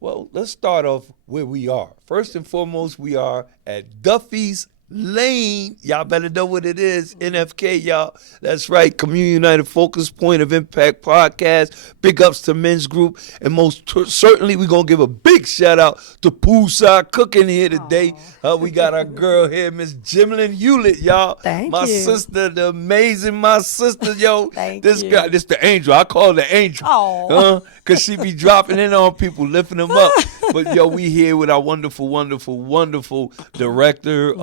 Well, let's start off where we are. First and foremost, we are at Duffy's Lane. Y'all better know what it is. NFK, y'all. That's right. Community United Focus Point of Impact Podcast. Big ups to Men's Group. And most certainly, we're going to give a big shout out to Poolside Cooking here today. We got our girl here, Miss Jemmalyn Hewlett, y'all. Thank my you. sister, the amazing, my sister, yo. Thank this you. guy, this the angel. I call her the angel. Oh. Because she be dropping in on people, lifting them up. But, yo, we here with our wonderful, wonderful, wonderful director,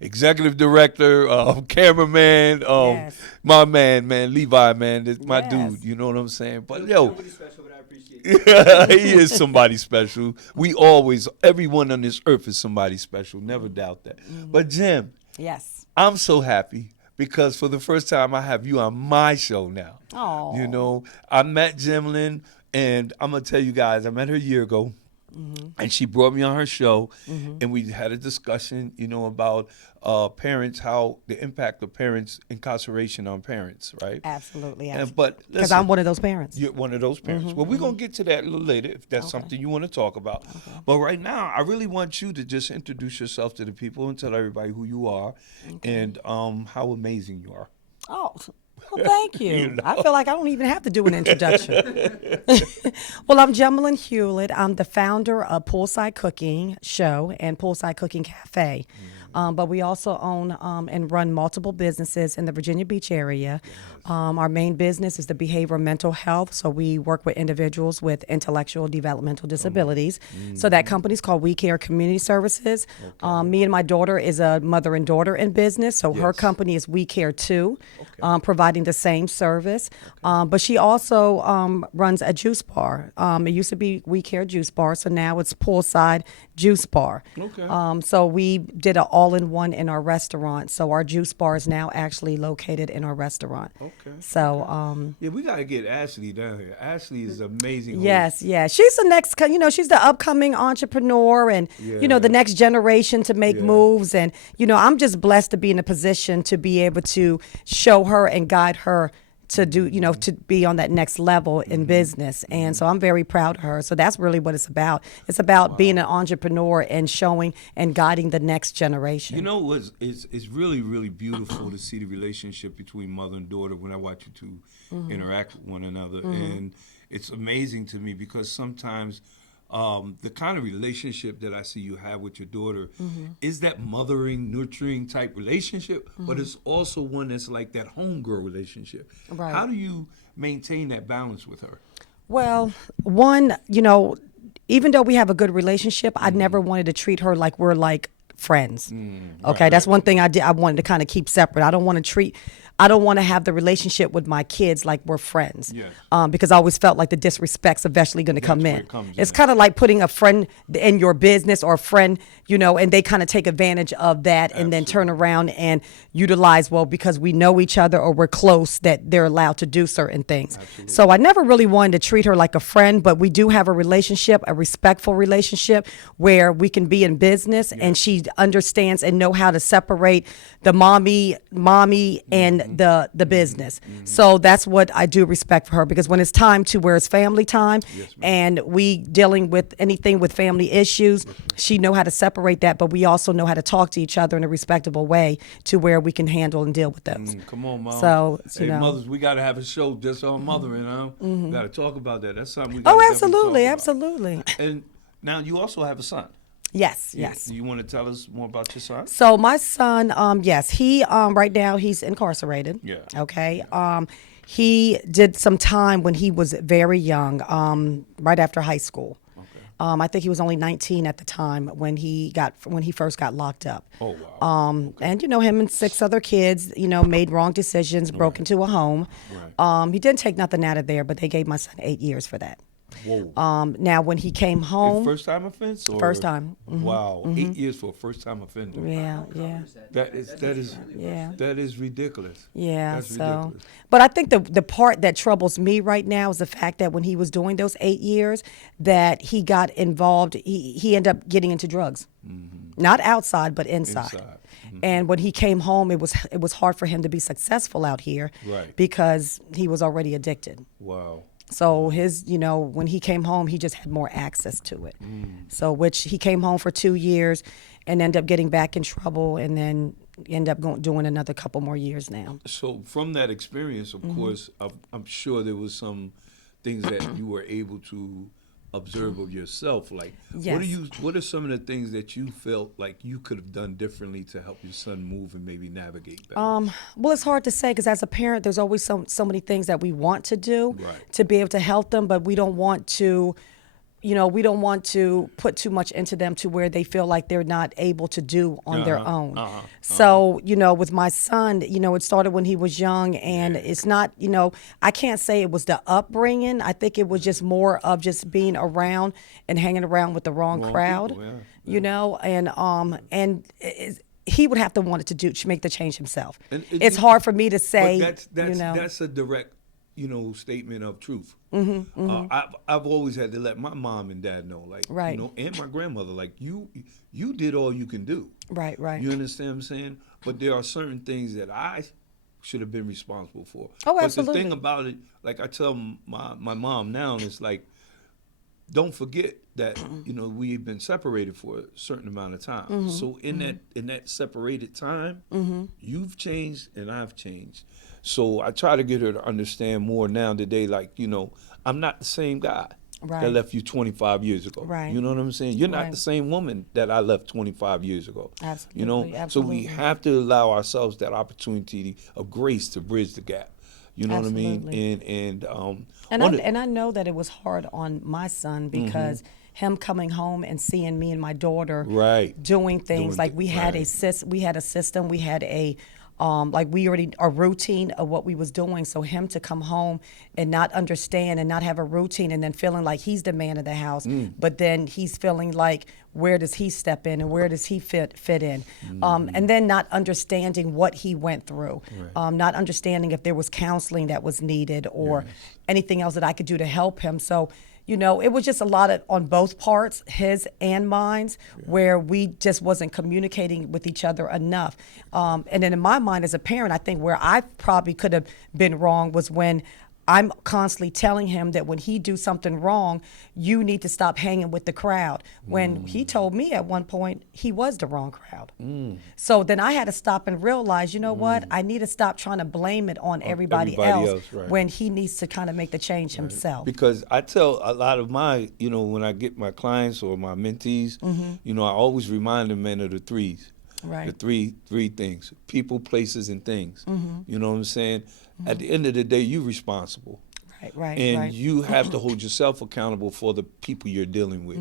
executive director, cameraman, Yes. my man, Levi, man, that's my Yes. dude. You know what I'm saying? But yo, Nobody special, but I appreciate it. he is somebody special. We always, everyone on this earth is somebody special. Never doubt that. But Jim, Yes. I'm so happy because for the first time I have you on my show now. Oh. You know, I met Jemmalyn, and I'm gonna tell you guys, I met her a year ago. And she brought me on her show, and we had a discussion, you know, about parents, how the impact of parents, incarceration on parents, right? Absolutely. But Because listen, I'm one of those parents. you're one of those parents. Well, we're going to get to that a little later if that's something you want to talk about. But right now, I really want you to just introduce yourself to the people and tell everybody who you are and how amazing you are. Oh, well, thank you. You know. I feel like I don't even have to do an introduction. Well, I'm Jemmalyn Hewlett. I'm the founder of Poolside Cooking Show and Poolside Cooking Cafe. But we also own and run multiple businesses in the Virginia Beach area. Our main business is the behavioral mental health. So we work with individuals with intellectual developmental disabilities. So that company's called We Care Community Services. Me and my daughter is a mother and daughter in business. So her Yes. company is We Care Too, providing the same service. But she also runs a juice bar. It used to be We Care Juice Bar, so now it's Poolside Juice Bar. Okay. So we did an all-in-one in our restaurant. So our juice bar is now actually located in our restaurant. Okay. So Yeah, we got to get Ashley down here. Ashley is amazing. host. yes, yeah, she's the next. She's the upcoming entrepreneur, and the next generation to make moves. And I'm just blessed to be in a position to be able to show her and guide her to do, to be on that next level in business. And so I'm very proud of her. So that's really what it's about. It's about being an entrepreneur and showing and guiding the next generation. You know, it's really, really beautiful to see the relationship between mother and daughter when I watch you two interact with one another. And it's amazing to me because sometimes the kind of relationship that I see you have with your daughter is that mothering, nurturing type relationship, but it's also one that's like that homegirl relationship. Right. How do you maintain that balance with her? Well, one, even though we have a good relationship, I never wanted to treat her like we're like friends. Okay, that's one thing I did. I wanted to kind of keep separate. I don't want to have the relationship with my kids like we're friends. Yes. Because I always felt like the disrespect's eventually going to come where in. it comes It's in. kind of like putting a friend in your business or a friend, and they kind of take advantage of that and then turn around and utilize, well, because we know each other or we're close, that they're allowed to do certain things. So I never really wanted to treat her like a friend, but we do have a relationship, a respectful relationship where we can be in business and she understands and know how to separate the mommy and the business. So that's what I do respect for her, because when it's time to where it's family time and we dealing with anything with family issues, she know how to separate that, but we also know how to talk to each other in a respectable way to where we can handle and deal with those. Come on, Mom. So, hey, mothers, we got to have a show just on mothering, huh? Got to talk about that. That's something we Oh, gotta absolutely, definitely talk about. absolutely. And now you also have a son. Yes, yes. You want to tell us more about your son? So my son, yes, he right now he's incarcerated. Yeah. Okay. He did some time when he was very young, right after high school. I think he was only 19 at the time when he first got locked up. Oh, wow. And him and 6 other kids, made wrong decisions, broke into a home. Right. He didn't take nothing out of there, but they gave my son 8 years for that. Whoa. Now when he came home, First time offense? Or? First time. Wow. 8 years for a first time offender. yeah. That is Yeah. that is ridiculous. Yeah, That's so, ridiculous. but I think the part that troubles me right now is the fact that when he was doing those 8 years, that he got involved, he ended up getting into drugs, not outside, but inside. Inside. And when he came home, it was hard for him to be successful out here, Right. because he was already addicted. Wow. So his, when he came home, he just had more access to it. So which he came home for 2 years and ended up getting back in trouble, and then end up doing another couple more years now. So from that experience, of course, I'm sure there was some things that you were able to observe of yourself. Like, Yes. what are some of the things that you felt like you could have done differently to help your son move and maybe navigate better? Well, it's hard to say because as a parent, there's always so many things that we want to do Right. to be able to help them, but we don't want to. We don't want to put too much into them to where they feel like they're not able to do on their own. So, with my son, it started when he was young, and it's not, I can't say it was the upbringing. I think it was just more of just being around and hanging around with the wrong crowd, people, yeah. and he would have to want it to make the change himself. And It's hard for me to say, But that's a direct, statement of truth. I've always had to let my mom and dad know, like, Right. and my grandmother, like, you did all you can do. Right. You understand what I'm saying? But there are certain things that I should have been responsible for. Oh, But absolutely. the thing about it, like I tell my mom now, it's like, don't forget that we've been separated for a certain amount of time. So in that separated time, you've changed and I've changed. So I try to get her to understand more now today. Like, I'm not the same guy Right. that left you 25 years ago. Right. You know what I'm saying? You're not Right. the same woman that I left 25 years ago. Absolutely, So absolutely. we have to allow ourselves that opportunity of grace to bridge the gap. You know what I mean? And I know that it was hard on my son because him coming home and seeing me and my daughter Right. doing things like we had right. a system, we had a routine of what we was doing. So him to come home and not understand and not have a routine, and then feeling like he's the man of the house, but then he's feeling like, where does he step in and where does he fit in? And then not understanding what he went through, not understanding if there was counseling that was needed or anything else that I could do to help him. So, it was just a lot on both parts, his and mine's, where we just wasn't communicating with each other enough. And then in my mind as a parent, I think where I probably could have been wrong was when I'm constantly telling him that when he do something wrong, you need to stop hanging with the crowd. When he told me at one point he was the wrong crowd. So then I had to stop and realize, what? I need to stop trying to blame it on everybody else right. when he needs to kind of make the change himself. Because I tell a lot of my, when I get my clients or my mentees, I always remind them, man, of the threes. Right. The three things: people, places, and things. You know what I'm saying? At the end of the day, you're responsible. Right. And you have to hold yourself accountable for the people you're dealing with.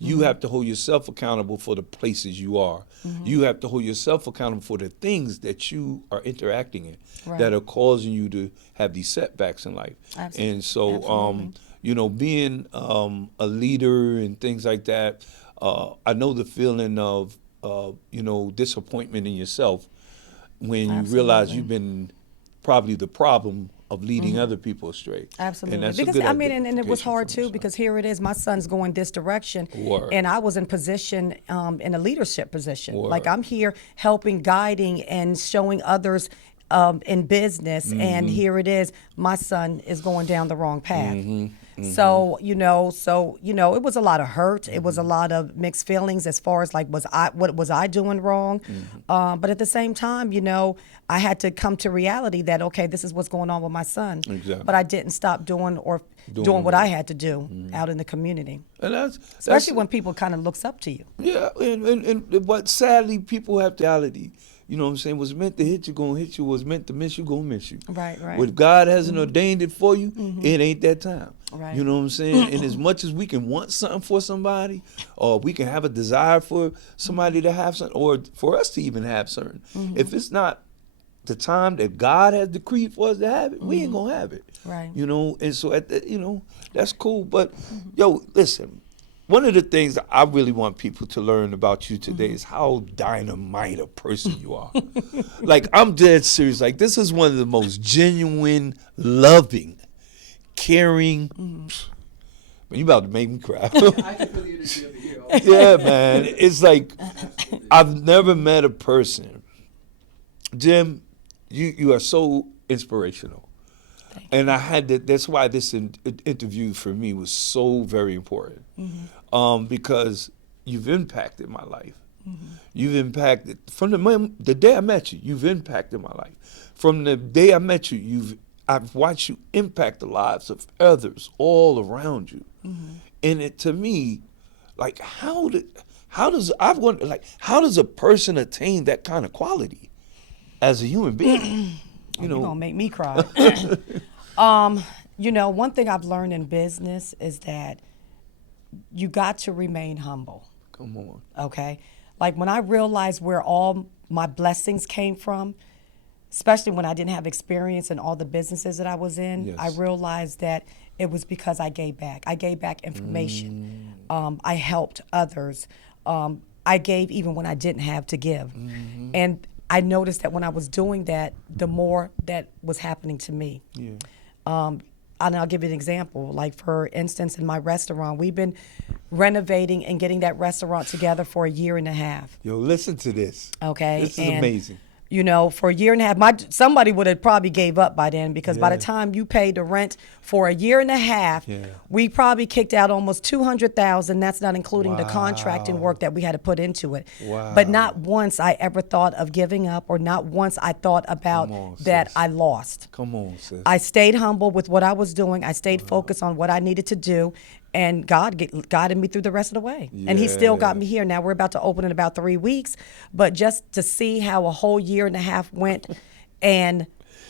You have to hold yourself accountable for the places you are. You have to hold yourself accountable for the things that you are interacting in that are causing you to have these setbacks in life. Absolutely. And so, being a leader and things like that, I know the feeling of, disappointment in yourself when you realize you've been probably the problem of leading other people astray. Absolutely. And that's Because a good and it was identification hard from too, yourself. because here it is, my son's going this direction, Word. and I was in position, in a leadership position. Word. Like I'm here helping, guiding, and showing others in business, and here it is, my son is going down the wrong path. So it was a lot of hurt. It was a lot of mixed feelings as far as like, what was I doing wrong? But at the same time, I had to come to reality that, okay, this is what's going on with my son. Exactly. But I didn't stop doing what I had to do out in the community. And Especially when people kind of looks up to you. Yeah, but sadly, people have reality. You know what I'm saying? What's meant to hit you, gonna hit you. What's meant to miss you, gonna miss you. Right. What God hasn't ordained it for you, it ain't that time. Right. You know what I'm saying? And as much as we can want something for somebody, or we can have a desire for somebody to have something, or for us to even have something, if it's not the time that God has decreed for us to have it, we ain't gonna have it. Right. And so that's cool. But yo, listen. One of the things that I really want people to learn about you today is how dynamite a person you are. Like, I'm dead serious. Like, this is one of the most genuine, loving, caring. Man, you about to make me cry. I can feel the energy over here. Yeah, man. It's like, I've never met a person. Jim, you are so inspirational. And I had to, that's why this interview for me was so very important. Because you've impacted my life. You've impacted, from the day I met you, you've impacted my life. From the day I met you, I've watched you impact the lives of others all around you. And it, to me, like, how does a person attain that kind of quality as a human being? You're gonna make me cry. One thing I've learned in business is that you got to remain humble. Come on. Okay? Like when I realized where all my blessings came from, especially when I didn't have experience in all the businesses that I was in, Yes. I realized that it was because I gave back. I gave back information. I helped others. I gave even when I didn't have to give. And I noticed that when I was doing that, the more that was happening to me. And I'll give you an example. Like, for instance, in my restaurant, we've been renovating and getting that restaurant together for a year and a half. Yo, listen to this. Okay. This is amazing. For a year and a half, somebody would have probably gave up by then, because by the time you paid the rent for a year and a half, we probably kicked out almost $200,000. That's not including the contracting work that we had to put into it. But not once I ever thought of giving up, or not once I thought about that I lost. Come on, sis. I stayed humble with what I was doing. I stayed focused on what I needed to do. And God guided me through the rest of the way. And he still got me here. Now we're about to open in about 3 weeks. But just to see how a whole year and a half went and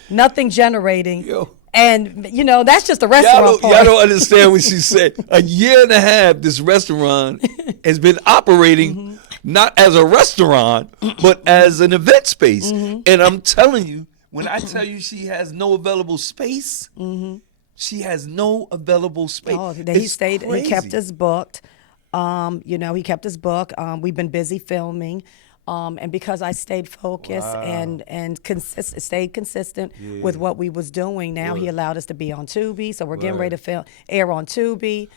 nothing generating. Yo. And, that's just the restaurant part. Y'all don't understand what she said. A year and a half, this restaurant has been operating not as a restaurant, but as an event space. And I'm telling you, when I tell you she has no available space, she has no available space. Oh, It's he kept crazy. us booked. He kept us booked. We've been busy filming. And because I stayed focused and stayed consistent with what we was doing, now he allowed us to be on Tubi. So we're getting ready to air on Tubi,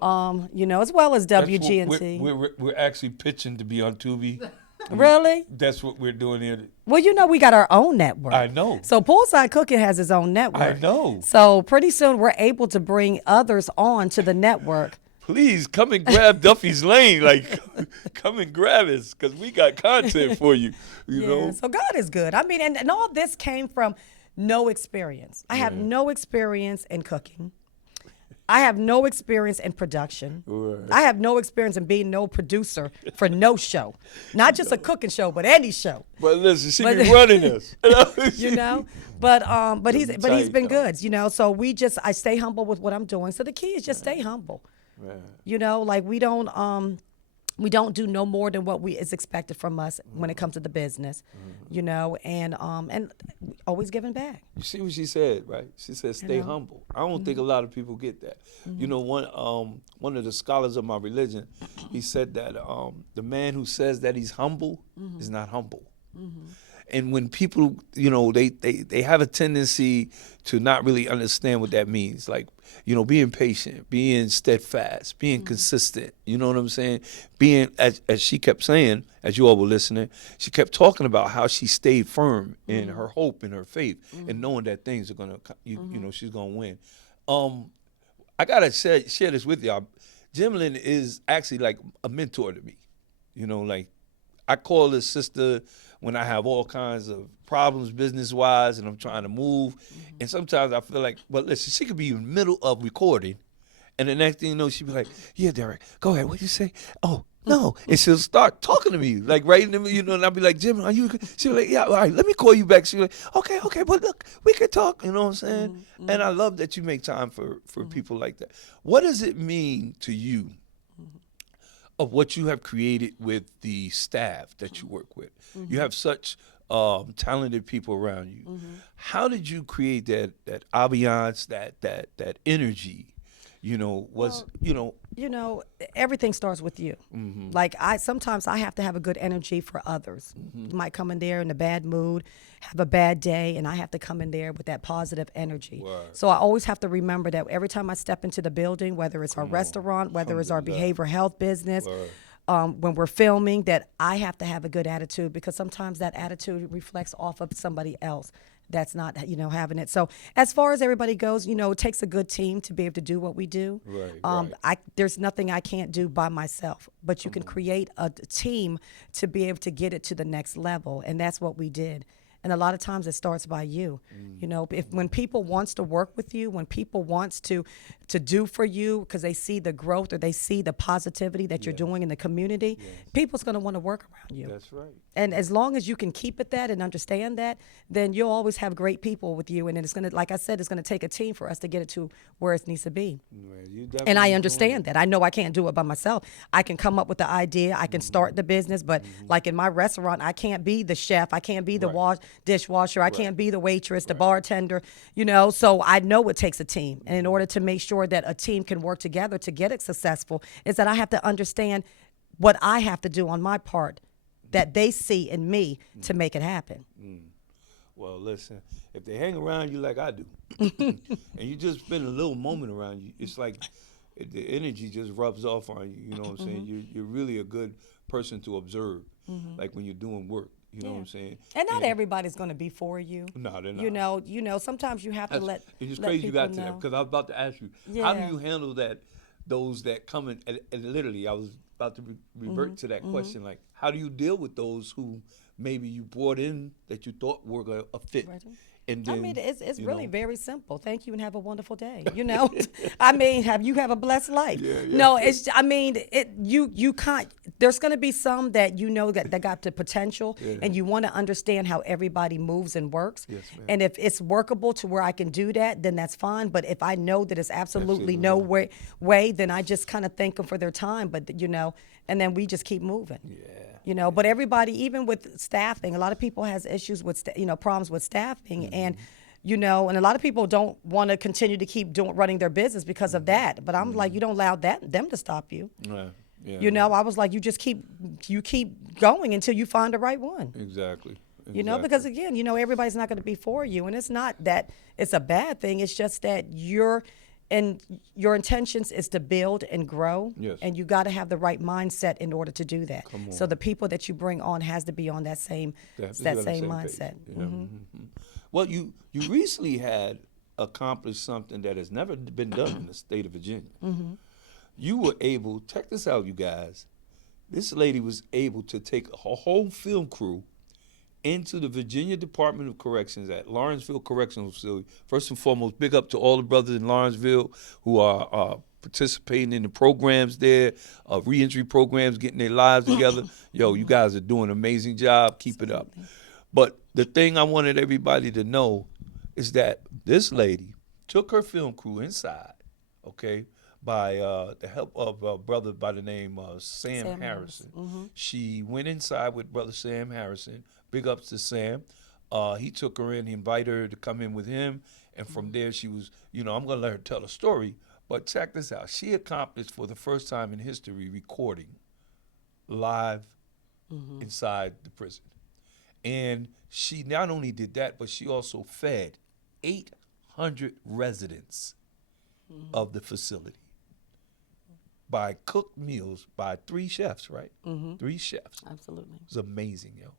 as well as WGNT. We're actually pitching to be on Tubi. Really? That's what we're doing here. Well, we got our own network. I know. So Poolside Cooking has its own network. I know. So pretty soon we're able to bring others on to the network. Please come and grab Duffy's Lane. Like, come and grab us, because we got content for you. You know? So God is good. I mean, and all this came from no experience. I have no experience in cooking. I have no experience in production. I have no experience in being no producer for no show. Not just a cooking show, but any show. But listen, she be running us. But he's been though. good, So I stay humble with what I'm doing. So the key is just stay humble. Like we don't do no more than what is expected from us when it comes to the business, and always giving back. You see what she said, right? She said, "Stay humble." I don't think a lot of people get that. One of the scholars of my religion, he said that the man who says that he's humble is not humble. And when people, they have a tendency to not really understand what that means. Like, being patient, being steadfast, being consistent. You know what I'm saying? Being, as she kept saying, as you all were listening, she kept talking about how she stayed firm in her hope and her faith, and knowing that things are gonna, she's gonna win. I gotta share this with y'all. Jemmalyn is actually like a mentor to me. Like, I call this sister when I have all kinds of problems business-wise and I'm trying to move. And sometimes I feel like, well, listen, she could be in the middle of recording, and the next thing you know, she'd be like, "Yeah, Derek, go ahead. What you say? Oh, no." And she'll start talking to me, like right in the middle, and I'll be like, "Jim, are you?" She'll be like, "Yeah, all right, let me call you back." She'll be like, okay, but look, we can talk, you know what I'm saying? And I love that you make time for people like that. What does it mean to you of what you have created with the staff that you work with? You have such talented people around you. How did you create that ambiance, that energy? Everything starts with you. Like, sometimes I have to have a good energy for others. You might come in there in a bad mood, have a bad day, and I have to come in there with that positive energy. So I always have to remember that every time I step into the building, whether it's our restaurant, whether it's our behavioral health business, when we're filming, that I have to have a good attitude, because sometimes that attitude reflects off of somebody else. that's not, having it. So as far as everybody goes, it takes a good team to be able to do what we do. Right. There's nothing I can't do by myself, but you can create a team to be able to get it to the next level. And that's what we did. And a lot of times it starts by you. When people wants to work with you, when people wants to do for you because they see the growth or they see the positivity that you're doing in the community, people's going to want to work around you. That's right. And as long as you can keep it that and understand that, then you'll always have great people with you. And it's going to, like I said, it's going to take a team for us to get it to where it needs to be. Right, you And definitely I doing understand that. I know I can't do it by myself. I can come up with the idea. I can start the business. But like in my restaurant, I can't be the chef. I can't be the dishwasher. I can't be the waitress, the bartender, So I know it takes a team. And in order to make sure that a team can work together to get it successful is that I have to understand what I have to do on my part that they see in me to make it happen. Well, listen, if they hang around you like I do, and you just spend a little moment around you, it's like the energy just rubs off on you. You know what I'm saying? You're really a good person to observe, like when you're doing work. You know what I'm saying? And not everybody's going to be for you. No, they're not. Sometimes you have to let It's just let crazy you people got to know. that because I was about to ask you, how do Yeah. you handle that? Those that come in, and literally, I was about to revert to that question. Like, how do you deal with those who maybe you brought in that you thought were a fit, Right. and then It's you really know, very simple. Thank you and have a wonderful day. Have a blessed life. Yeah. No, you can't. There's going to be some that that got the potential, and you want to understand how everybody moves and works. Yes, ma'am. And if it's workable to where I can do that, then that's fine. But if I know that it's absolutely no way, then I just kind of thank them for their time. But and then we just keep moving. Yeah. But everybody, even with staffing, a lot of people has issues with, problems with staffing. And, and a lot of people don't want to continue to keep running their business because of that. But I'm like, you don't allow them to stop you. Right. Yeah. I was like, you keep going until you find the right one. Exactly. Because again, everybody's not going to be for you. And it's not that it's a bad thing. It's just that your intentions is to build and grow. Yes. And you got to have the right mindset in order to do that. Come on. So the people that you bring on has to be on that same mindset. Page. Well, you recently had accomplished something that has never been done in the state of Virginia. You were able, check this out, you guys. This lady was able to take a whole film crew into the Virginia Department of Corrections at Lawrenceville Correctional Facility. First and foremost, big up to all the brothers in Lawrenceville who are participating in the programs there, reentry programs, getting their lives together. Yo, you guys are doing an amazing job. Keep it up. But the thing I wanted everybody to know is that this lady took her film crew inside, okay, by the help of a brother by the name of Sam Harrison. She went inside with Brother Sam Harrison. Big ups to Sam. He took her in, he invited her to come in with him, and from there she was, I'm going to let her tell the story, but check this out. She accomplished for the first time in history recording live inside the prison. And she not only did that, but she also fed 800 residents of the facility by cooked meals by 3 chefs, right? 3 chefs. Absolutely. It was amazing, yo.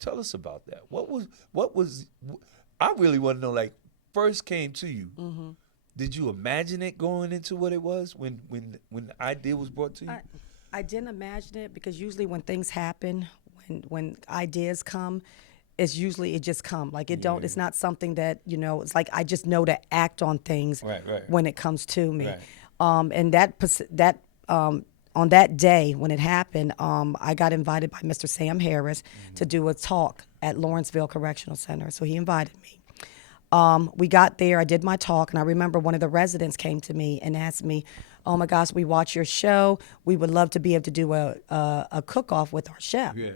Tell us about that. What was I really want to know, like, first came to you. Did you imagine it going into what it was when the idea was brought to you? I didn't imagine it because usually when things happen, when ideas come, it's usually it just come. Like it's not something that, it's like I just know to act on things Right. when it comes to me. Right. And on that day when it happened, I got invited by Mr. Sam Harris to do a talk at Lawrenceville Correctional Center. So he invited me. We got there, I did my talk, and I remember one of the residents came to me and asked me, "Oh my gosh, we watch your show. We would love to be able to do a cook-off with our chef." Yeah.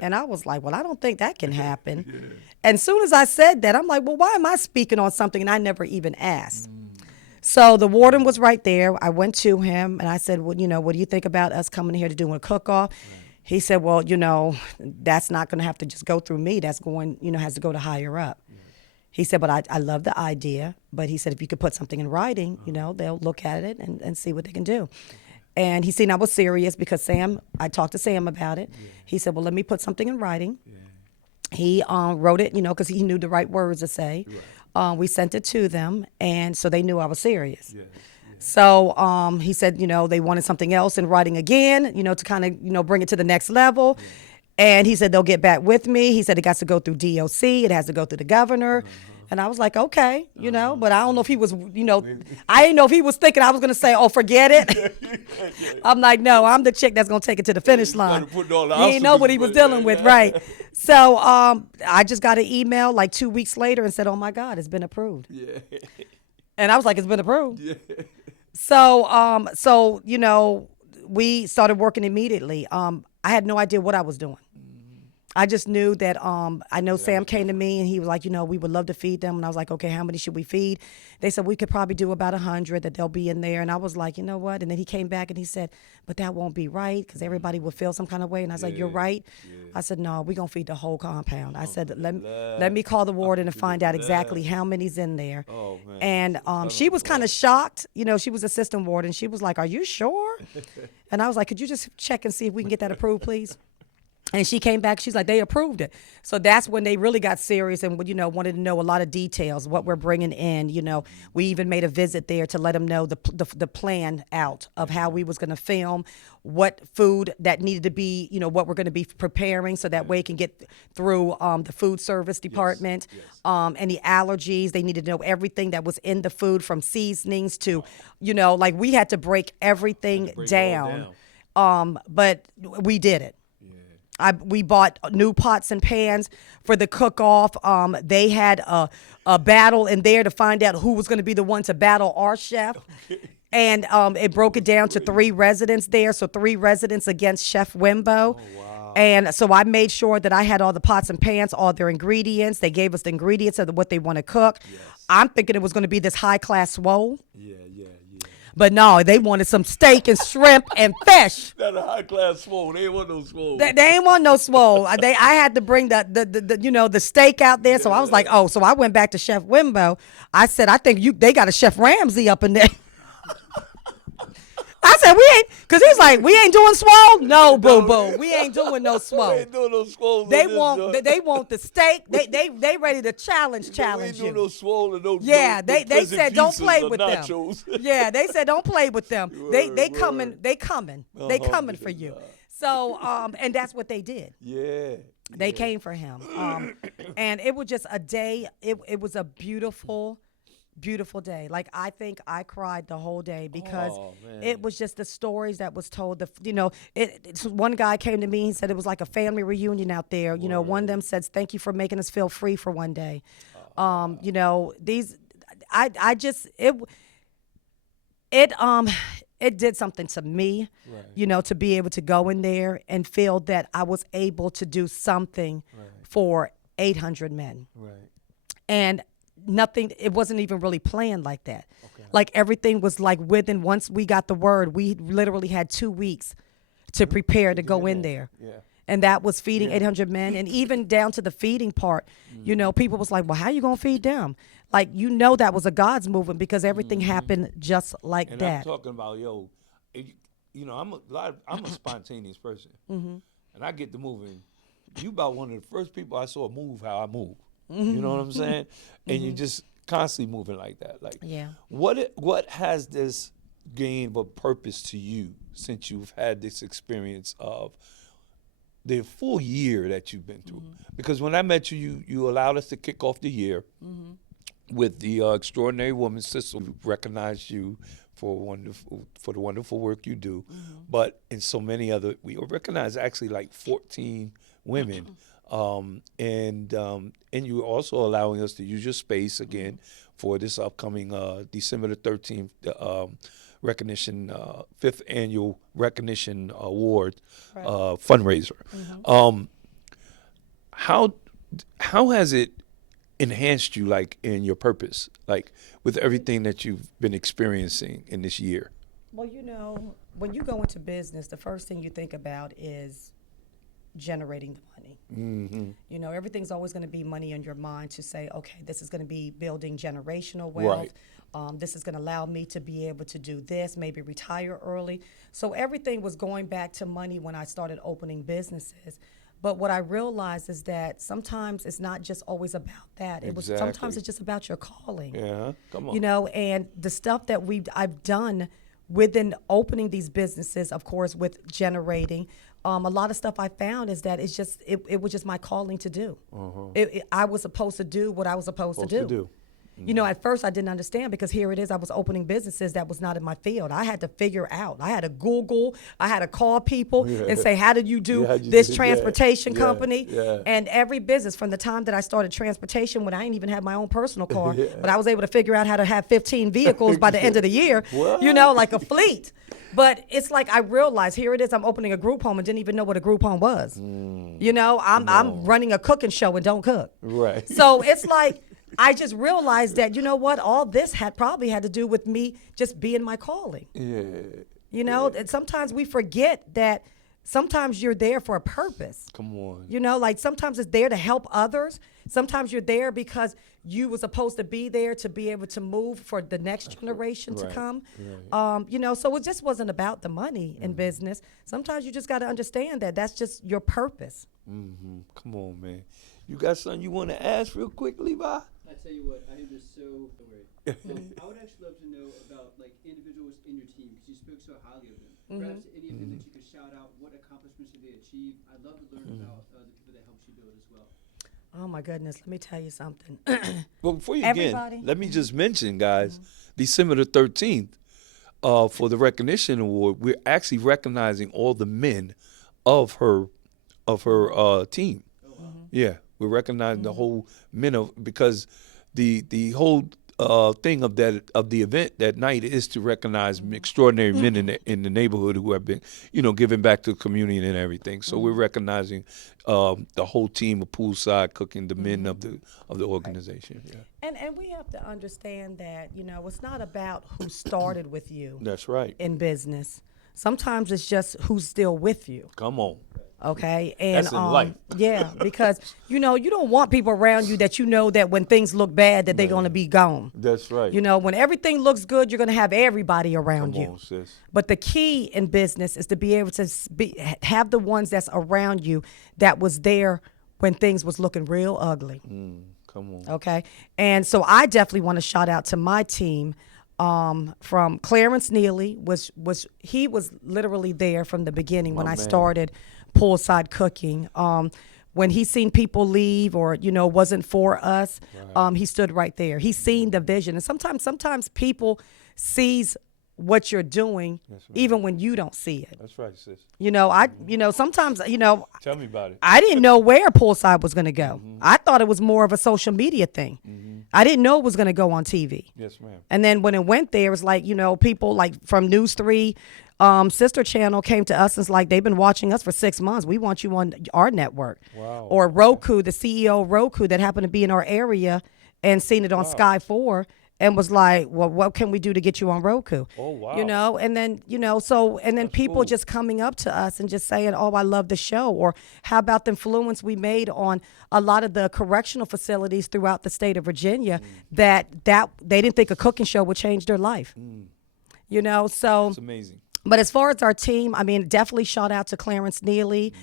And I was like, well, I don't think that can happen. And as soon as I said that, I'm like, well, why am I speaking on something and I never even asked? So the warden was right there. I went to him and I said, well, what do you think about us coming here to do a cook-off? He said, well, that's not going to have to just go through me. That's going, has to go to higher up. He said, but I love the idea. But he said, if you could put something in writing, they'll look at it and see what they can do. And he seen I was serious because I talked to Sam about it. He said, well, let me put something in writing. He wrote it, because he knew the right words to say. We sent it to them, and so they knew I was serious. So he said, they wanted something else in writing again, to kind of, bring it to the next level. And he said they'll get back with me. He said it got to go through DOC. It has to go through the governor. And I was like, okay, but I don't know if he was, I didn't know if he was thinking I was going to say, oh, forget it. I'm like, no, I'm the chick that's going to take it to the finish line. He didn't know what he was dealing with, right? So I just got an email like 2 weeks later and said, oh, my God, it's been approved. And I was like, it's been approved. So, we started working immediately. I had no idea what I was doing. I just knew that I know Sam came to me and he was like, we would love to feed them. And I was like, okay, how many should we feed? They said we could probably do about 100, that they'll be in there. And I was like, you know what? And then he came back and he said, but that won't be right because everybody will feel some kind of way. And I was like, you're right. I said, no, we're going to feed the whole compound. I said, let me call the warden and find out exactly how many's in there. And she was kind of shocked. She was assistant warden. She was like, are you sure? And I was like, could you just check and see if we can get that approved, please? And she came back, she's like, they approved it. So that's when they really got serious and, wanted to know a lot of details, what we're bringing in. We even made a visit there to let them know the plan out of how we was going to film, what food that needed to be, what we're going to be preparing so that way it can get through the food service department. Any allergies, they needed to know everything that was in the food from seasonings to, like we had to break everything down. But we did it. We bought new pots and pans for the cook-off. They had a battle in there to find out who was going to be the one to battle our chef. And it broke it down to 3 residents there. So 3 residents against Chef Wimbo. And so I made sure that I had all the pots and pans, all their ingredients. They gave us the ingredients of what they want to cook. I'm thinking it was going to be this high-class swole. But no, they wanted some steak and shrimp and fish. Not a high class swole. They ain't want no swole. They ain't want no swole. I had to bring the steak out there. So I was like, oh, so I went back to Chef Wimbo. I said, I think they got a Chef Ramsay up in there. I said, we ain't, because he's like, we ain't doing swole? No, boo-boo. We ain't doing no swole. We ain't doing no swole. They want the steak. They ready to challenge We ain't doing you. no swole and no Yeah, no they said don't play with nachos. them. Yeah, they said don't play with them. They coming. They coming for you. So and that's what they did. They came for him. And it was just a day. It was a beautiful day. Like I think I cried the whole day because it was just the stories that was told. One guy came to me. He said it was like a family reunion out there. One of them said, "Thank you for making us feel free for one day." It did something to me, to be able to go in there and feel that I was able to do something for 800 men. And nothing, it wasn't even really planned like that. Like everything was like once we got the word, we literally had 2 weeks to prepare to go in there. And that was feeding 800 men. And even down to the feeding part, people was like, well, how you going to feed them? Like, that was a God's movement because everything happened just like and that. I'm talking about, I'm a spontaneous person. And I get to moving. You about one of the first people I saw move how I move. You know what I'm saying? And you're just constantly moving like that. Like, what has this gained of purpose to you since you've had this experience of the full year that you've been through? Because when I met you, you allowed us to kick off the year with the Extraordinary Woman Sister. We recognized you for the wonderful work you do, but in so many other, we recognize actually like 14 women. And you're also allowing us to use your space again for this upcoming December the 13th recognition, 5th annual recognition award fundraiser. How has it enhanced you, like in your purpose, like with everything that you've been experiencing in this year? Well, when you go into business, the first thing you think about is generating the money. Everything's always going to be money in your mind to say, okay, this is going to be building generational wealth. This is going to allow me to be able to do this, maybe retire early. So everything was going back to money when I started opening businesses. But what I realized is that sometimes it's not just always about that. Sometimes Exactly. it's just about your calling. Yeah, come on. You know, and the stuff that I've done within opening these businesses, of course, with generating, a lot of stuff I found is that it was just my calling to do. I was supposed to do what I was supposed to do. You know, at first I didn't understand, because here it is, I was opening businesses that was not in my field. I had to figure out. I had to Google. I had to call people and say, how did you do how'd you this do that? transportation company? Yeah. And every business, from the time that I started transportation, when I didn't even have my own personal car, but I was able to figure out how to have 15 vehicles by the end of the year, you know, like a fleet. But it's like I realized, here it is, I'm opening a group home and didn't even know what a group home was. You know, I'm running a cooking show and don't cook. Right. So it's like, I just realized that, you know what, all this probably had to do with me just being my calling. Yeah. You know, and sometimes we forget that sometimes you're there for a purpose. Come on. You know, like sometimes it's there to help others. Sometimes you're there because you were supposed to be there to be able to move for the next generation to come. You know, so it just wasn't about the money in business. Sometimes you just got to understand that that's just your purpose. Come on, man. You got something you want to ask real quick, Levi? I tell you what, I am just so worried. I would actually love to know about like individuals in your team, because you spoke so highly of them. Perhaps any of them that you could shout out, what accomplishments did they achieve? I'd love to learn about the people that helped you build as well. Oh my goodness, let me tell you something. Well, before you Everybody. begin, let me just mention, guys, December the 13th, for the recognition award, we're actually recognizing all the men of her team. Yeah, we're recognizing the whole men of, because the whole thing of the event that night is to recognize extraordinary men in the neighborhood who have been, you know, giving back to the community and everything. So we're recognizing the whole team of Poolside Cooking, the men of the organization. Yeah, And we have to understand that, you know, it's not about who started with you that's right. in business. Sometimes it's just who's still with you. Come on. Okay, and That's in life. yeah, because you know you don't want people around you that you know that when things look bad that they're gonna be gone. That's right. You know, when everything looks good, you're gonna have everybody around Come you. on, sis. But the key in business is to be able to have the ones that's around you that was there when things was looking real ugly. Come on. Okay, and so I definitely want to shout out to my team. From Clarence Neely was literally there from the beginning when I started Poolside Cooking. When he seen people leave or, you know, wasn't for us, he stood right there. He seen the vision. And sometimes people sees what you're doing even when you don't see it. That's right, sis. You know, sometimes, you know, Tell me about it. I didn't know where Poolside was going to go. I thought it was more of a social media thing. I didn't know it was going to go on TV. Yes, ma'am. And then when it went there, it was like, you know, people like from News 3, sister channel came to us and it's like, they've been watching us for 6 months. We want you on our network. Wow. Or Roku, the CEO of Roku that happened to be in our area and seen it on Sky 4 and was like, well, what can we do to get you on Roku? Oh, wow. You know, and then, you know, people cool. just coming up to us and just saying, oh, I love the show. Or how about the influence we made on a lot of the correctional facilities throughout the state of Virginia that they didn't think a cooking show would change their life. You know, so. It's amazing. But as far as our team, I mean, definitely shout out to Clarence Neely.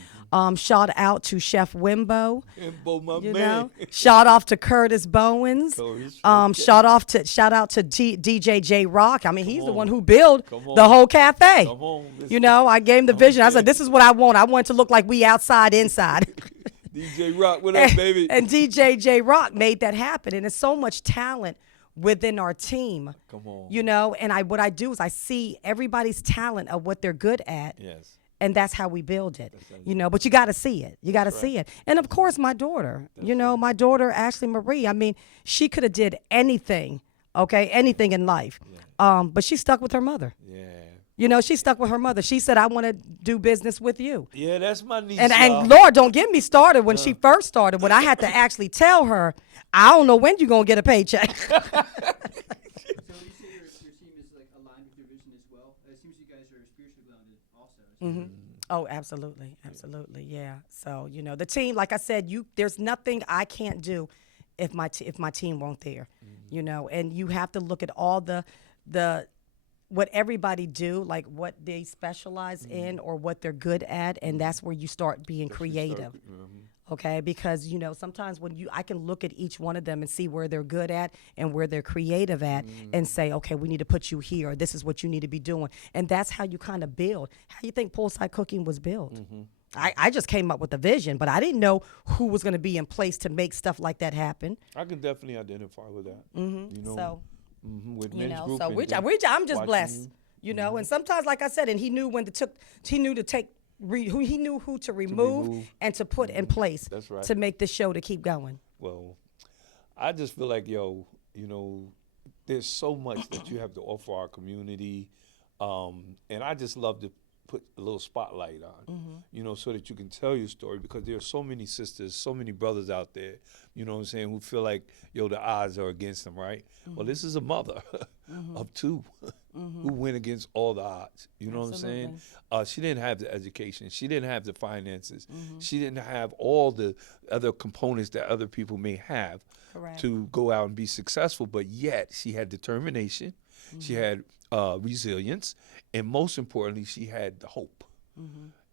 Shout out to Chef Wimbo. Wimbo, my You man. know, shout off to Curtis Bowens. Curtis, Shout out to DJ J Rock. I mean, he's the on. one who built Come on. the whole cafe. Come on. You know, I gave him the vision. I said, this is what I want. I want it to look like we outside, inside. DJ Rock, what up, baby? And DJ J Rock made that happen. And there's so much talent within our team. Come on. You know, and what I do is I see everybody's talent of what they're good at. Yes. And that's how we build it, you know, but you got to see it. You got to see it. And of course, my daughter, my daughter, Ashley Marie, I mean, she could have did anything, okay, anything in life. But she stuck with her mother. Yeah. You know, she stuck with her mother. She said, I want to do business with you. Yeah, that's my niece. And Lord, don't get me started when she first started, when I had to actually tell her, I don't know when you're going to get a paycheck. So would you say your team is like aligned with your vision as well? It seems you guys are spiritually grounded also. Oh, absolutely, yeah. So, you know, the team, like I said, there's nothing I can't do if my team won't there, you know. And you have to look at all the what everybody do, like what they specialize in or what they're good at, and that's where you start being creative. Okay, because sometimes I can look at each one of them and see where they're good at and where they're creative at, and say, okay, we need to put you here. This is what you need to be doing, and that's how you kind of build. How do you think Poolside Cooking was built? I just came up with a vision, but I didn't know who was going to be in place to make stuff like that happen. I can definitely identify with that. So. With men's group, So and I'm just watching blessed, and sometimes, like I said, and he knew who to remove and to put in place. That's right. To make the show to keep going. Well, I just feel like, there's so much that you have to offer our community, and I just love to put a little spotlight on, so that you can tell your story, because there are so many sisters, so many brothers out there, who feel like, the odds are against them, right? Well, this is a mother of two who went against all the odds, you know what I'm saying? She didn't have the education. She didn't have the finances. She didn't have all the other components that other people may have. Correct. To go out and be successful, but yet she had determination. She had resilience, and most importantly, she had the hope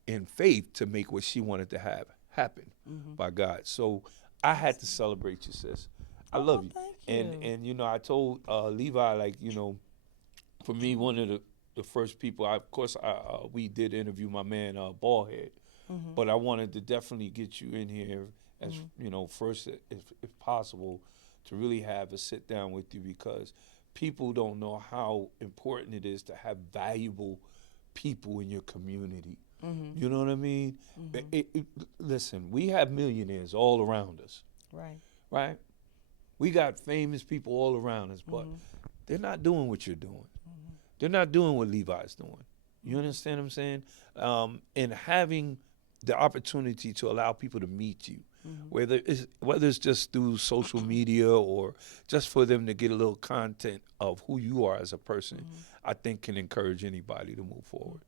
and faith to make what she wanted to have happen by God. So I had to celebrate you, sis. I love you. Thank you. And I told Levi, for me, one of the first people, we did interview my man, Ballhead, but I wanted to definitely get you in here as, first, if possible, to really have a sit down with you, because people don't know how important it is to have valuable people in your community. You know what I mean? Listen, we have millionaires all around us. Right? We got famous people all around us, but they're not doing what you're doing. They're not doing what Levi's doing. You understand what I'm saying? And having the opportunity to allow people to meet you, whether it's just through social media or just for them to get a little content of who you are as a person, I think can encourage anybody to move forward.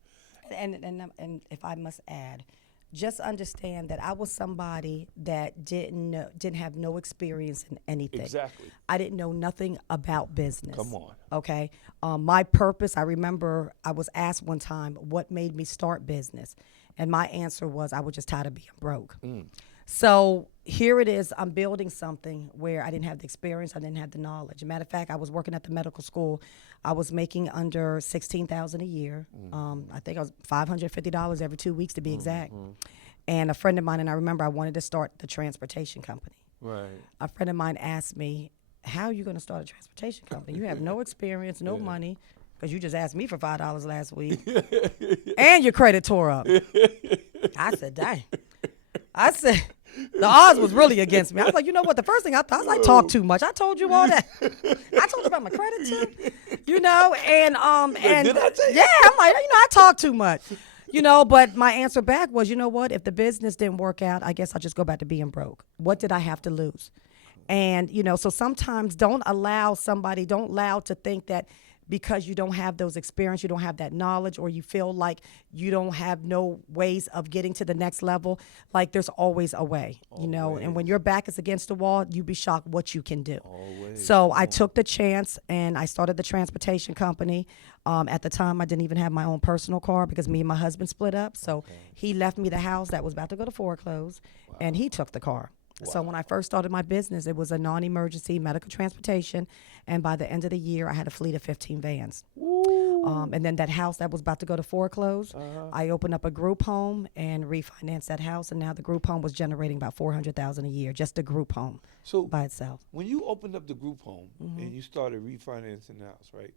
And if I must add, just understand that I was somebody that didn't have no experience in anything. Exactly. I didn't know nothing about business. Come on. Okay. My purpose, I remember I was asked one time, what made me start business? And my answer was, I was just tired of being broke. So here it is, I'm building something where I didn't have the experience, I didn't have the knowledge. Matter of fact, I was working at the medical school. I was making under $16,000 a year. I think I was $550 every 2 weeks to be exact. And a friend of mine, and I remember I wanted to start the transportation company. Right. A friend of mine asked me, how are you going to start a transportation company? You have no experience, no money, because you just asked me for $5 last week. And your credit tore up. I said, dang. I said, the odds was really against me. I was like, you know what? The first thing I thought, I was like, talk too much. I told you all that. I told you about my credit too, and Did I tell you? yeah, I'm like, I talk too much, But my answer back was, you know what? If the business didn't work out, I guess I'll just go back to being broke. What did I have to lose? And so sometimes don't allow to think that because you don't have those experience, you don't have that knowledge, or you feel like you don't have no ways of getting to the next level, like there's always a way, and when your back is against the wall, you'd be shocked what you can do. Always. So I took the chance and I started the transportation company. At the time, I didn't even have my own personal car because me and my husband split up. So he left me the house that was about to go to foreclose, and he took the car. So when I first started my business, it was a non-emergency medical transportation, and by the end of the year, I had a fleet of 15 vans. And then that house that was about to go to foreclose, I opened up a group home and refinanced that house, and now the group home was generating about $400,000 a year, just a group home by itself. When you opened up the group home and you started refinancing the house, right?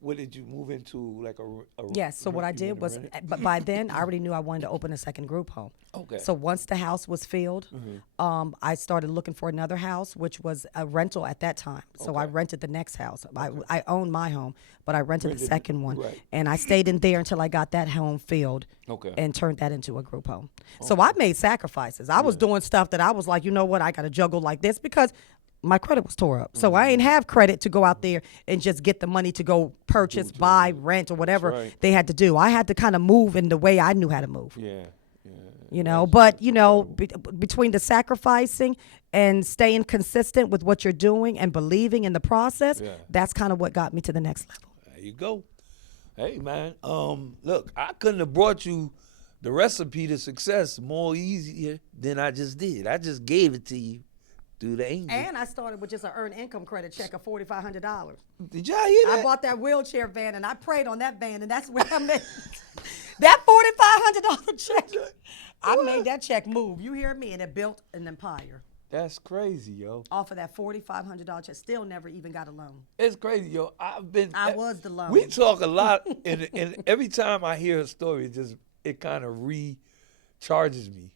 What did you move into, like a Yes, so what I did was, but by then I already knew I wanted to open a second group home. Okay. So once the house was filled, I started looking for another house, which was a rental at that time. So I rented the next house. I owned my home, but I rented the second one. Right. And I stayed in there until I got that home filled and turned that into a group home. So I made sacrifices. I was doing stuff that I was like, you know what, I got to juggle like this because my credit was tore up. So I ain't have credit to go out there and just get the money to go purchase, buy, rent, or whatever they had to do. I had to kind of move in the way I knew how to move. Between the sacrificing and staying consistent with what you're doing and believing in the process, that's kind of what got me to the next level. There you go. Hey man, look, I couldn't have brought you the recipe to success more easier than I just did. I just gave it to you through the angel. And I started with just an earned income credit check of $4,500. Did y'all hear that? I bought that wheelchair van and I prayed on that van, and that's where I made that $4,500 check. I made that check move. You hear me? And it built an empire That's crazy, yo. off of that $4,500 check. Still never even got a loan. It's crazy, yo. I was the loan. We talk a lot, and every time I hear a story, it kind of recharges me.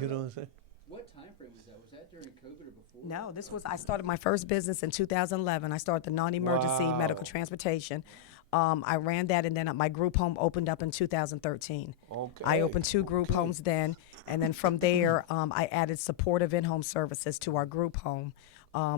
You know what I'm saying? What time frame was that? Was that during COVID or before? No, I started my first business in 2011. I started the non-emergency Wow. medical transportation. I ran that, and then my group home opened up in 2013. Okay. I opened 2 group homes then, and then from there, I added supportive in-home services to our group home,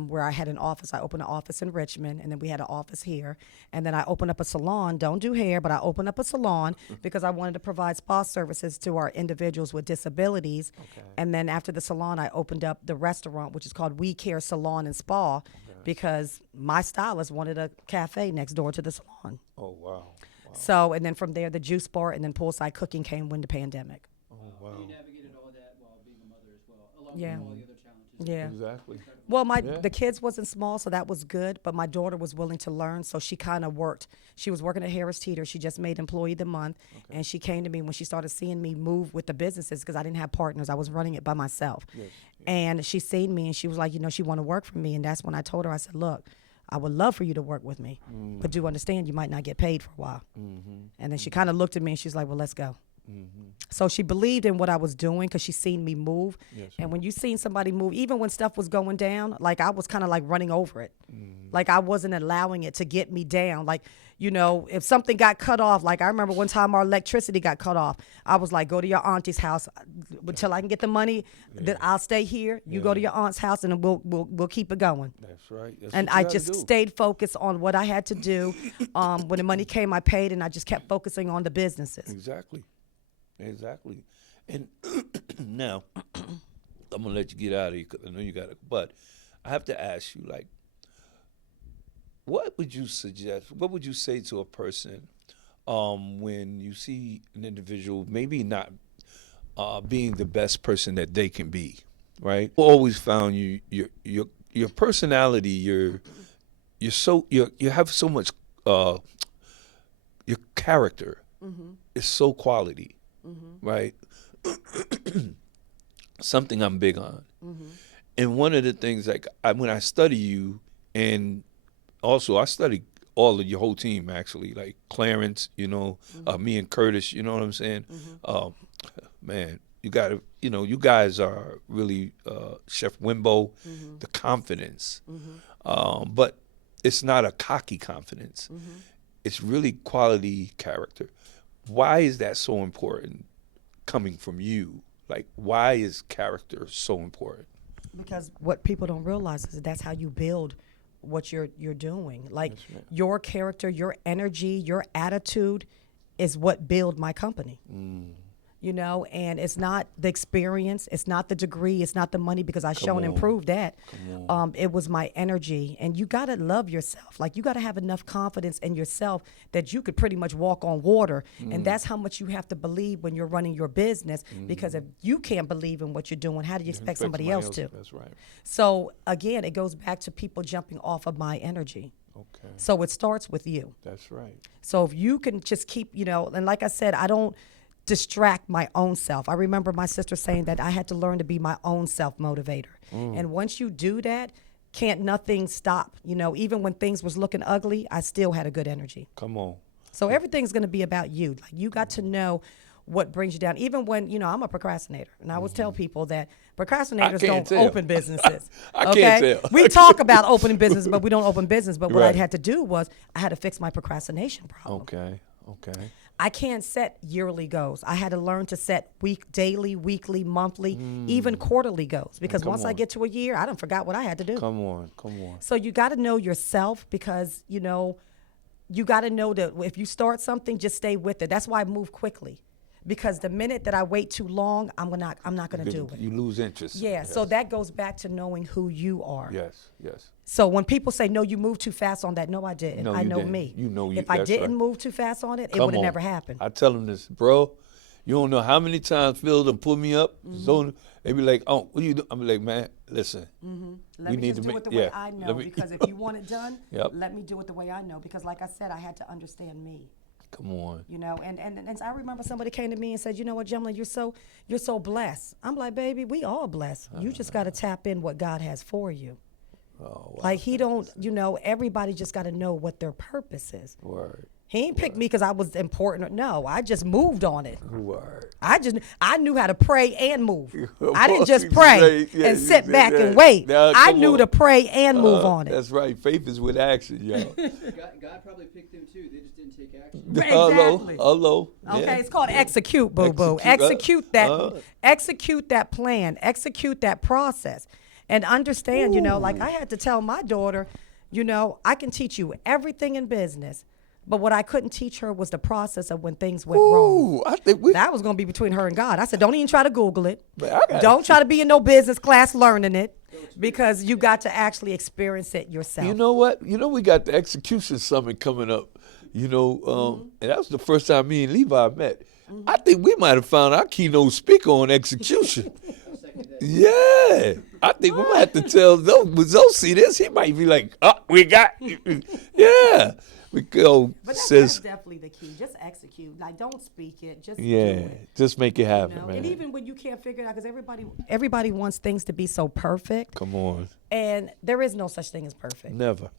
where I had an office. I opened an office in Richmond, and then we had an office here. And then I opened up a salon. Don't do hair, but I opened up a salon because I wanted to provide spa services to our individuals with disabilities. Okay. And then after the salon, I opened up the restaurant, which is called We Care Salon and Spa, because my stylist wanted a cafe next door to the salon. Oh, wow. So, and then from there, the juice bar and then Poolside Cooking came when the pandemic. Oh, wow. You navigated all that while being a mother as well, along Yeah. with all the other challenges. Yeah. Exactly. Well, Yeah. the kids wasn't small, so that was good. But my daughter was willing to learn, so she kind of worked. She was working at Harris Teeter. She just made Employee of the Month, and she came to me when she started seeing me move with the businesses because I didn't have partners. I was running it by myself. Yes. And she seen me, and she was like, she want to work for me. And that's when I told her, I said, look, I would love for you to work with me, but do understand you might not get paid for a while. And then she kind of looked at me, and she's like, well, let's go. So she believed in what I was doing because she seen me move. Yes, And when you seen somebody move, even when stuff was going down, like I was kind of like running over it. Like I wasn't allowing it to get me down. Like, if something got cut off, like I remember one time our electricity got cut off. I was like, go to your auntie's house until I can get the money. Then I'll stay here. You go to your aunt's house, and we'll keep it going. That's right. That's And what you I gotta just do. stayed focused on what I had to do. When the money came, I paid, and I just kept focusing on the businesses. Exactly. And now, I'm going to let you get out of here because I know you got it. But I have to ask you, like, what would you suggest? What would you say to a person when you see an individual maybe not being the best person that they can be, right? I always found your personality, you have so much your character is so quality, right? Something I'm big on. And one of the things, like when I study you, and also I study all of your whole team actually, like Clarence, me and Curtis, you know what I'm saying? Man, you guys are really Chef Wimbo, the confidence. But it's not a cocky confidence. It's really quality character. Why is that so important coming from you? Like, why is character so important? Because what people don't realize is that's how you build what you're doing. Like your character, your energy, your attitude is what build my company. And it's not the experience, it's not the degree, it's not the money, because I shown and proved that. It was my energy. And you gotta love yourself. Like you gotta have enough confidence in yourself that you could pretty much walk on water. And that's how much you have to believe when you're running your business, because if you can't believe in what you're doing, how do you expect somebody else to? That's right. So again, it goes back to people jumping off of my energy. Okay. So it starts with you. That's right. So if you can just keep, and like I said, I don't distract my own self. I remember my sister saying that I had to learn to be my own self motivator. And once you do that, can't nothing stop. Even when things was looking ugly, I still had a good energy. Come on. So everything's going to be about you. Like you got to know what brings you down. Even when, I'm a procrastinator. And I always tell people that procrastinators don't tell. open businesses. I can't tell. We talk about opening business, but we don't open business. But what I Right. had to do was I had to fix my procrastination problem. Okay. I can't set yearly goals. I had to learn to set daily, weekly, monthly, even quarterly goals. Because Come once I on. get to a year, I done forgot what I had to do. Come on. So you got to know yourself, because, you got to know that if you start something, just stay with it. That's why I move quickly. because the minute that I wait too long, I'm not gonna do it. You lose interest. Yeah, Yes. so that goes back to knowing who you are. Yes, yes. So when people say, no, you moved too fast on that, no, I didn't. No, I you know didn't. me. You know you- If I that's didn't right. move too fast on it, it Come would have on. never happened. I tell them this, bro. You don't know how many times Phil done put me up. So they be like, "Oh, what you do?" I'm like, "Man, listen. Let we me need just to do make- it the yeah, way I know, let me- because if you want it done, Yep. let me do it the way I know. Because like I said, I had to understand me. Come on." You know, and I remember somebody came to me and said, you know what, Jemmalyn, you're so blessed. I'm like, baby, we all blessed. You just got to tap in what God has for you. Oh, wow. Like he don't, you know, everybody just got to know what their purpose is. Word. He ain't picked me because I was important. No, I just moved on it. Word. I knew how to pray and move. I didn't just pray Yeah, and you sit said back that. and wait. Now, I come knew on. to pray and move on it. That's right. Faith is with action, y'all. God probably picked them too. They just didn't take action. Exactly. Hello. Okay, Yeah. it's called execute, boo boo. Execute, Execute that plan, execute that process, and understand. You know, like I had to tell my daughter, you know, I can teach you everything in business, but what I couldn't teach her was the process of when things went wrong. Ooh, I think we. That was gonna be between her and God. I said, don't even try to Google it. Man, I gotta Don't try to be in no business class learning it, because you got to actually experience it yourself. You know what? You know we got the execution summit coming up. You know, and that was the first time me and Levi met. I think we might have found our keynote speaker on execution. Yeah, I think we might have to tell Zoe see this. He might be like, "Oh, we got." Yeah, we go. But that's Says, definitely the key. Just execute. Like, don't speak it. Just yeah, do it. just make it happen, You know? man. And even when you can't figure it out, because everybody wants things to be so perfect, Come on, and there is no such thing as perfect. never.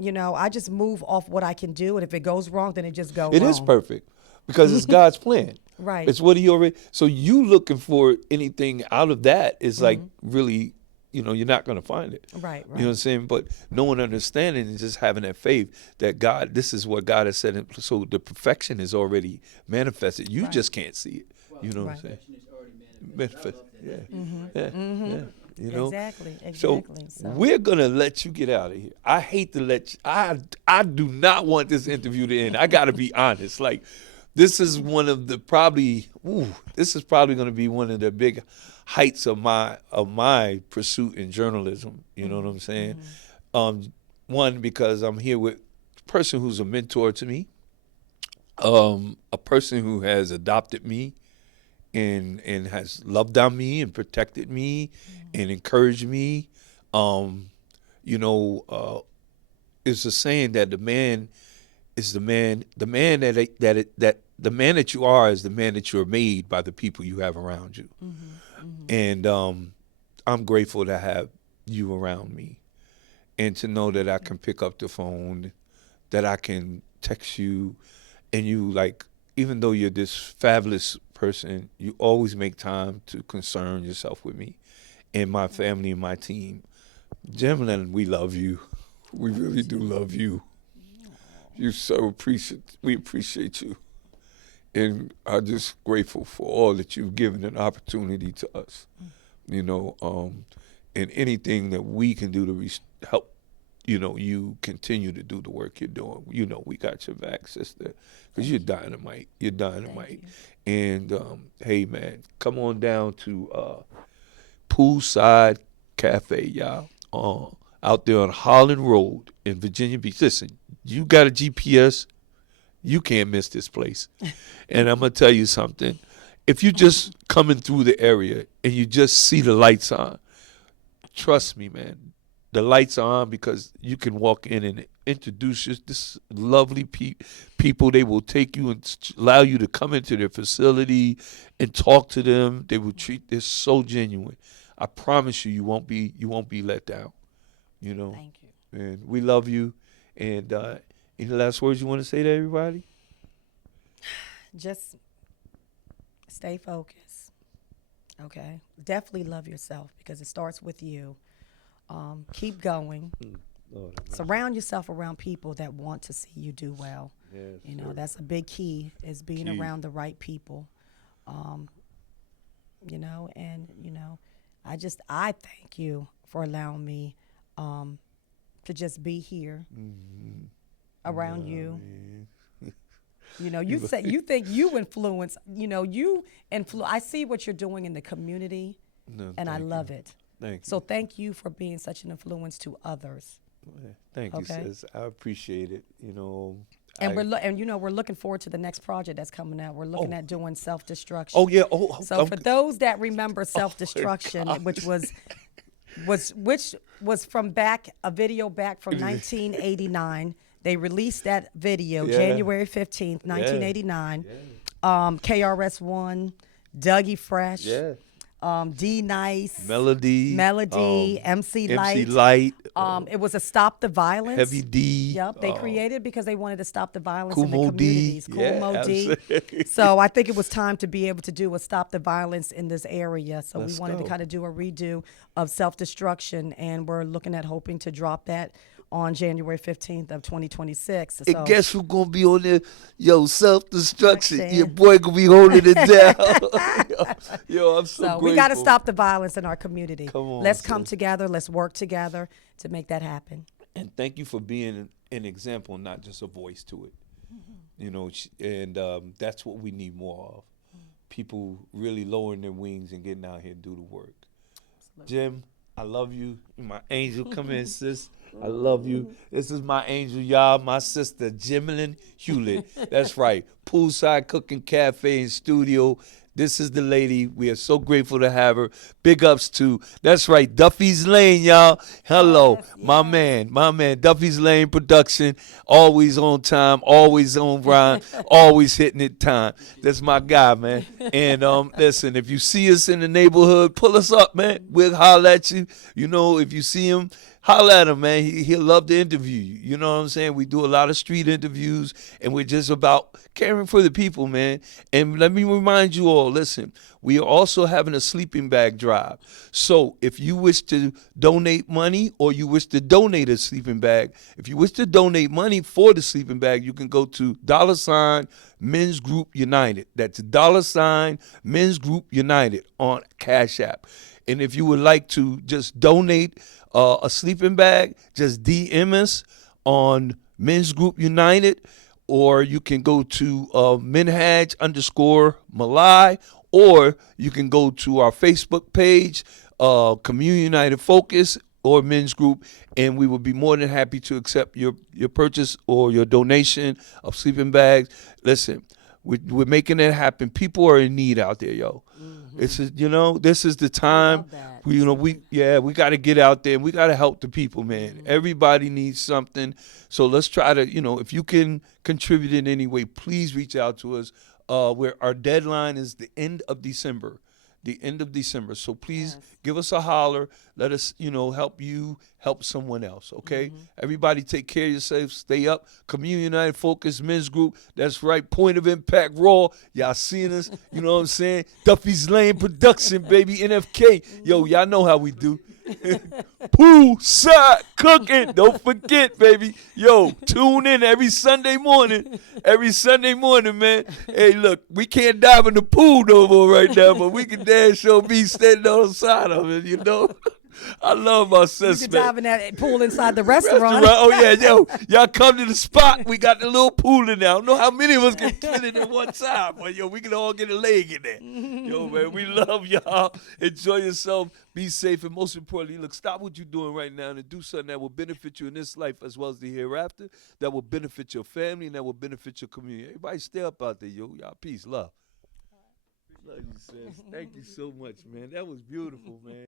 You know, I just move off what I can do, and if it goes wrong, then it just goes It wrong. is perfect because it's God's plan. Right. It's what He already. So you looking for anything out of that is like really, you know, you're not going to find it. Right, You know what I'm saying? But no one understanding and just having that faith that God, this is what God has said. So the perfection is already manifested. You just can't see it. You know what I'm saying? Perfection is already manifested. I love that. Yeah. You know. Exactly. So So we're gonna let you get out of here. I hate to let you. I do not want this interview to end. I got to be honest. Like, this is one of the probably. This is probably gonna be one of the big heights of my pursuit in journalism. You know what I'm saying? One, because I'm here with a person who's a mentor to me, a person who has adopted me and has loved on me and protected me and encouraged me. You know, it's a saying that the man is the man that you are is the man that you're made by the people you have around you. And I'm grateful to have you around me and to know that I can pick up the phone, that I can text you, and you, like, even though you're this fabulous person, you always make time to concern yourself with me and my family and my team. Jemmalyn, we love you. We really do love you. You so we appreciate you. And I'm just grateful for all that you've given an opportunity to us. You know, and anything that we can do to help, you know, you continue to do the work you're doing. You know, we got your back, sister, because you're dynamite. You're dynamite. And, hey, man, come on down to Poolside Cafe, y'all, out there on Holland Road in Virginia Beach. Listen, you got a GPS, you can't miss this place. And I'm going to tell you something. If you just coming through the area and you just see the lights on, trust me, man, the lights are on because you can walk in and introduce this lovely people. They will take you and allow you to come into their facility and talk to them. They will treat this so genuine. I promise you, you won't be let down. You know. Thank you. And we love you. And any last words you want to say to everybody? Just stay focused. Okay. Definitely love yourself because it starts with you. Keep going. Surround yourself around people that want to see you do well. Yes, you know, that's a big key is being around the right people. You know, and you know, I thank you for allowing me to just be here around you. You know, you say you think you influence. You know, I see what you're doing in the community, No, and I thank love you. it. Thank So thank you for being such an influence to others. you. Thank you, Okay. sis. I appreciate it. You know, And we're looking forward to the next project that's coming out. We're looking at doing self-destruction. Oh yeah. Oh, So for those that remember self-destruction, gosh. which was from a video back from 1989. They released that video Yeah. January 15th, 1989. KRS-One, Dougie Fresh, Yeah. D Nice, Melody, MC Light. MC Light, It was a Stop the Violence. Heavy D. Yep, they created because they wanted to stop the violence in the Kumo D. communities. Yeah, Kumo D. absolutely. So I think it was time to be able to do a stop the violence in this area. So Let's we wanted to go. kind of do a redo of self-destruction, and we're looking at hoping to drop that on January 15th of 2026. And guess who's gonna be on there? Yo, self-destruction. Roxanne. Your boy gonna be holding it down. Yo, I'm so grateful. we got to stop the violence in our community. Come on, let's come sis. together. Let's work together to make that happen. And thank you for being an example, not just a voice to it. You know, and that's what we need more of. People really lowering their wings and getting out here and do the work. Jim, I love you. My angel, come in, sis. I love you. This is my angel, y'all. My sister, Jemmalyn Hewlett. That's right. Poolside Cooking Cafe and Studio. This is the lady. We are so grateful to have her. Big ups to, that's right, Duffy's Lane, y'all. Hello, my man, Duffy's Lane Production. Always on time, always on grind, always hitting it time. That's my guy, man. And listen, if you see us in the neighborhood, pull us up, man. We'll holler at you. You know, if you see him, holler at him, man. He'll love to interview you. You know what I'm saying? We do a lot of street interviews, and we're just about caring for the people, man. And let me remind you all, listen, we are also having a sleeping bag drive. So if you wish to donate money or you wish to donate a sleeping bag, if you wish to donate money for the sleeping bag, you can go to $ Men's Group United. That's $ Men's Group United on Cash App. And if you would like to just donate a sleeping bag, just DM us on Men's Group United, or you can go to Minhaj_Malai, or you can go to our Facebook page, Community United Focus or Men's Group, and we will be more than happy to accept your purchase or your donation of sleeping bags. Listen, we're making it happen. People are in need out there, yo. It's this is the time. We got to get out there and we got to help the people, man. Everybody needs something. So let's try to, if you can contribute in any way, please reach out to us. Where our deadline is the end of December. So please give us a holler. Let us, help you help someone else, okay? Everybody take care of yourself. Stay up. Community United Focus Men's Group. That's right. Point of Impact Raw. Y'all seeing us. You know what I'm saying? Duffy's Lane Production, baby. NFK. Yo, y'all know how we do. Poolside Cooking. Don't forget, baby. Yo, tune in every Sunday morning. Man. Hey, look, we can't dive in the pool no more right now, but we can damn sure be standing on the side of it, I love my sister. You can dive in that pool inside the restaurant. Oh, yeah, yo. Y'all come to the spot. We got the little pool in there. I don't know how many of us can fit in at one time, but, yo, we can all get a leg in there. Yo, man, we love y'all. Enjoy yourself. Be safe. And most importantly, look, stop what you're doing right now and do something that will benefit you in this life as well as the hereafter, that will benefit your family and that will benefit your community. Everybody stay up out there, yo. Y'all, peace, love. Love you, sis. Thank you so much, man. That was beautiful, man.